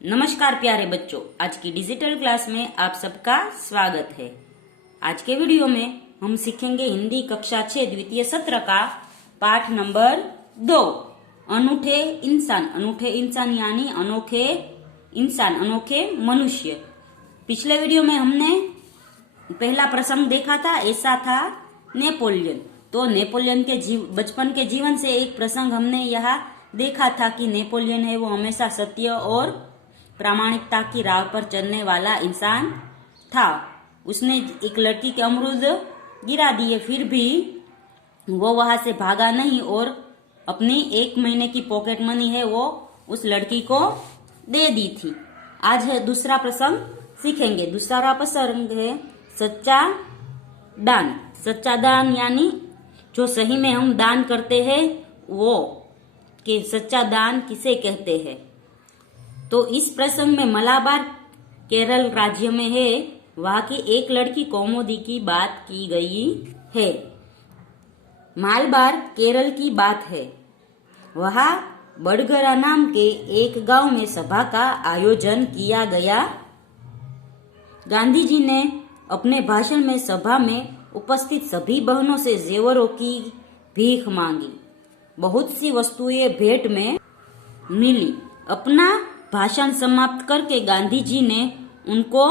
नमस्कार प्यारे बच्चों, आज की डिजिटल क्लास में आप सबका स्वागत है। आज के वीडियो में हम सीखेंगे हिंदी कक्षा 6 द्वितीय सत्र का पाठ नंबर 2, अनूठे इंसान। अनूठे इंसान यानी अनोखे इंसान, अनोखे मनुष्य। पिछले वीडियो में हमने पहला प्रसंग देखा था, ऐसा था नेपोलियन। तो नेपोलियन के बचपन के जीवन से एक प्रसंग हमने यहाँ देखा था कि नेपोलियन है वो हमेशा सत्य और प्रामाणिकता की राह पर चलने वाला इंसान था। उसने एक लड़की के अमरूद गिरा दिए, फिर भी वो वहां से भागा नहीं और अपनी 1 महीने की पॉकेट मनी है वो उस लड़की को दे दी थी। आज है दूसरा प्रसंग सीखेंगे। दूसरा प्रसंग है सच्चा दान। सच्चा दान यानी जो सही में हम दान करते हैं वो, कि सच्चा दान किसे कहते हैं। तो इस प्रसंग में मलाबार केरल राज्य में है, वहां की एक लड़की कौमुदी की बात की गई है। मालबार केरल की बात है। वहां बड़गरा नाम के एक गांव में सभा का आयोजन किया गया। गांधी जी ने अपने भाषण में सभा में उपस्थित सभी बहनों से जेवरों की भीख मांगी। बहुत सी वस्तुएं भेंट में मिली। अपना भाषण समाप्त करके गांधी जी ने उनको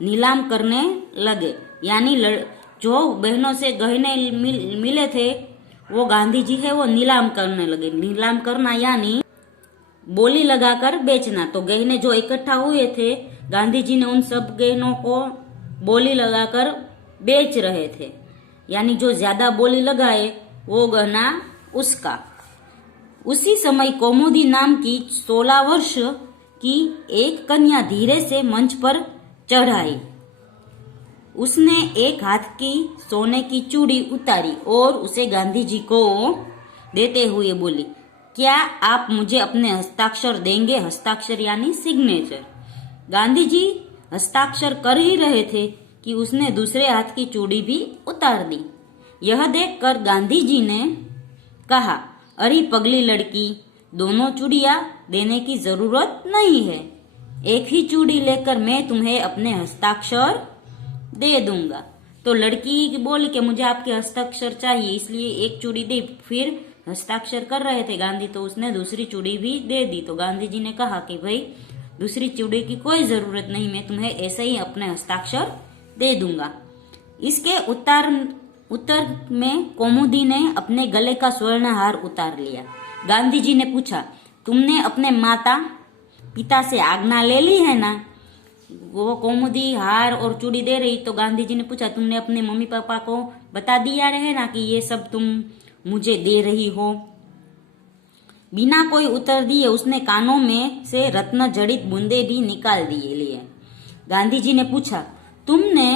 नीलाम करने लगे। यानी जो बहनों से गहने मिले थे वो गांधी जी है वो नीलाम करने लगे। नीलाम करना यानी बोली लगाकर बेचना। तो गहने जो इकट्ठा हुए थे, गांधी जी ने उन सब गहनों को बोली लगाकर बेच रहे थे। यानी जो ज्यादा बोली लगाए वो गहना उसका। उसी समय कौमुदी नाम की 16 वर्ष की एक कन्या धीरे से मंच पर चढ़ आई। उसने एक हाथ की सोने की चूड़ी उतारी और उसे गांधी जी को देते हुए बोली, क्या आप मुझे अपने हस्ताक्षर देंगे? हस्ताक्षर यानी सिग्नेचर। गांधी जी हस्ताक्षर कर ही रहे थे कि उसने दूसरे हाथ की चूड़ी भी उतार दी। यह देखकर गांधी जी ने कहा, अरे पगली लड़की, दोनों चूड़ियां देने की जरूरत नहीं है। एक ही चूड़ी लेकर मैं तुम्हें अपने हस्ताक्षर दे दूंगा। तो लड़की बोली कि मुझे आपके हस्ताक्षर चाहिए, इसलिए एक चूड़ी दी। फिर हस्ताक्षर कर रहे थे गांधी, तो उसने दूसरी चूड़ी भी दे दी। तो गांधी जी ने कहा कि भाई दूसरी चूड़ी की कोई जरूरत नहीं, मैं तुम्हें ऐसे ही अपने हस्ताक्षर दे दूंगा। इसके उत्तर में कौमुदी ने अपने गले का स्वर्ण हार उतार लिया। गांधी जी ने पूछा, तुमने अपने माता पिता से आज्ञा ले ली है ना? वो कौमुदी हार और चूड़ी दे रही। तो गांधी जी ने पूछा, तुमने अपने मम्मी पापा को बता दिया रहे ना कि ये सब तुम मुझे दे रही हो? बिना कोई उत्तर दिए उसने कानों में से रत्न जड़ित बूंदे भी निकाल लिए। गांधी जी ने पूछा, तुमने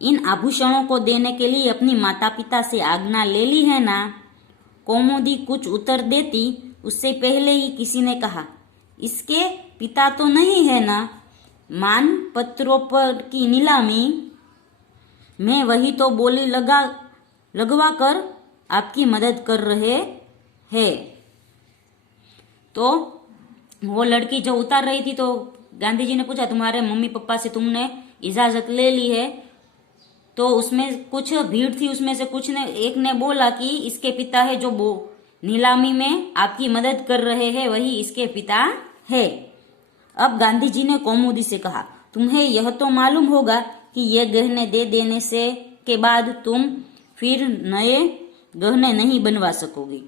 इन आभूषणों को देने के लिए अपनी माता पिता से आज्ञा ले ली है ना? कौमुदी कुछ उत्तर देती उससे पहले ही किसी ने कहा, इसके पिता तो नहीं है ना? मान पत्रों पर की नीलामी में वही तो बोली लगवा कर आपकी मदद कर रहे हैं। तो वो लड़की जो उतार रही थी, तो गांधी जी ने पूछा, तुम्हारे मम्मी पापा से तुमने इजाजत ले ली है? तो उसमें कुछ भीड़ थी, उसमें से एक ने बोला कि इसके पिता है, जो नीलामी में आपकी मदद कर रहे हैं वही इसके पिता है। अब गांधी जी ने कौमुदी से कहा, तुम्हें यह तो मालूम होगा कि ये गहने दे देने से के बाद तुम फिर नए गहने नहीं बनवा सकोगी।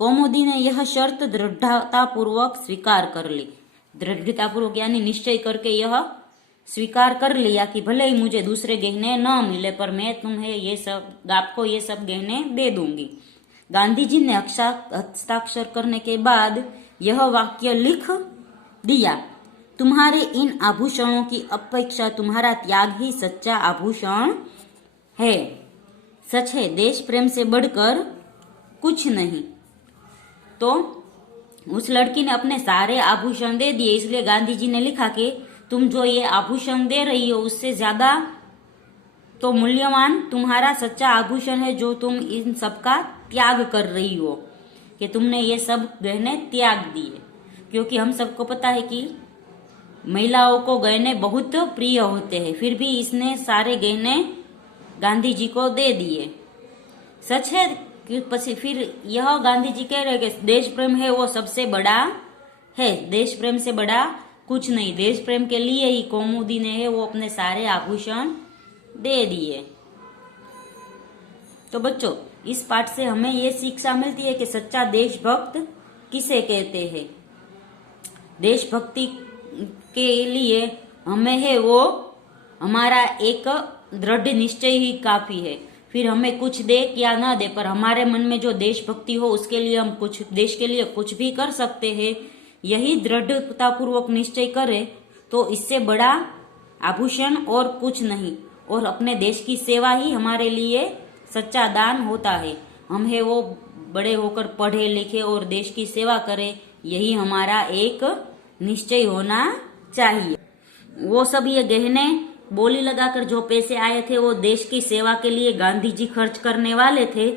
कौमुदी ने यह शर्त दृढ़तापूर्वक स्वीकार कर ली। दृढ़तापूर्वक यानी निश्चय करके यह स्वीकार कर लिया कि भले ही मुझे दूसरे गहने न मिले, पर मैं तुम्हें आपको ये सब गहने दे दूंगी। गांधी जी ने हस्ताक्षर करने के बाद यह वाक्य लिख दिया, तुम्हारे इन आभूषणों की अपेक्षा तुम्हारा त्याग ही सच्चा आभूषण है। सच है, देश प्रेम से बढ़कर कुछ नहीं। तो उस लड़की ने अपने सारे आभूषण दे दिए। इसलिए गांधी जी ने लिखा कि तुम जो ये आभूषण दे रही हो उससे ज्यादा तो मूल्यवान तुम्हारा सच्चा आभूषण है जो तुम इन सब का त्याग कर रही हो, कि तुमने ये सब गहने त्याग दिए। क्योंकि हम सबको पता है कि महिलाओं को गहने बहुत प्रिय होते हैं, फिर भी इसने सारे गहने गांधी जी को दे दिए। सच है कि पसी फिर यह गांधी जी कह रहे कि देश प्रेम है वो सबसे बड़ा है, देश प्रेम से बड़ा कुछ नहीं। देश प्रेम के लिए ही कौमुदी ने है वो अपने सारे आभूषण दे दिए। तो बच्चों, इस पाठ से हमें ये शिक्षा मिलती है कि सच्चा देशभक्त किसे कहते हैं। देशभक्ति के लिए हमें है वो हमारा एक दृढ़ निश्चय ही काफी है। फिर हमें कुछ दे या ना दे, पर हमारे मन में जो देशभक्ति हो उसके लिए हम कुछ देश के लिए कुछ भी कर सकते हैं। यही दृढ़ता पूर्वक निश्चय करें तो इससे बड़ा आभूषण और कुछ नहीं। और अपने देश की सेवा ही हमारे लिए सच्चा दान होता है। हम है वो बड़े होकर पढ़े लिखे और देश की सेवा करें, यही हमारा एक निश्चय होना चाहिए। वो सब ये गहने बोली लगाकर जो पैसे आए थे वो देश की सेवा के लिए गांधी जी खर्च करने वाले थे,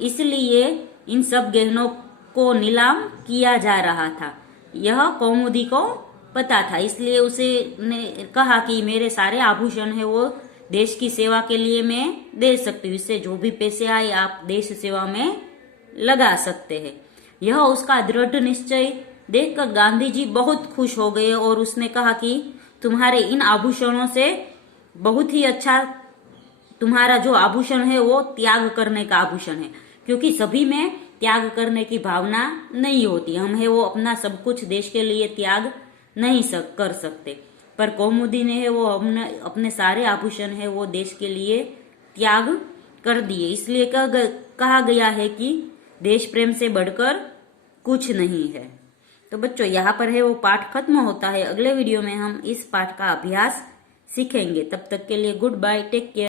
इसलिए इन सब गहनों को नीलाम किया जा रहा था। यह कौमुदी को पता था, इसलिए उसे ने कहा कि मेरे सारे आभूषण है वो देश की सेवा के लिए मैं दे सकती हूँ, इससे जो भी पैसे आए आप देश सेवा में लगा सकते हैं। यह उसका दृढ़ निश्चय देखकर गांधी जी बहुत खुश हो गए और उसने कहा कि तुम्हारे इन आभूषणों से बहुत ही अच्छा, तुम्हारा जो आभूषण है वो त्याग करने का आभूषण है, क्योंकि सभी में त्याग करने की भावना नहीं होती। हम है वो अपना सब कुछ देश के लिए त्याग नहीं कर सकते, पर कौमुदी ने है वो अपने सारे आभूषण है वो देश के लिए त्याग कर दिए। इसलिए कहा गया है कि देश प्रेम से बढ़कर कुछ नहीं है। तो बच्चों, यहाँ पर है वो पाठ खत्म होता है। अगले वीडियो में हम इस पाठ का अभ्यास सीखेंगे। तब तक के लिए गुड बाय, टेक केयर।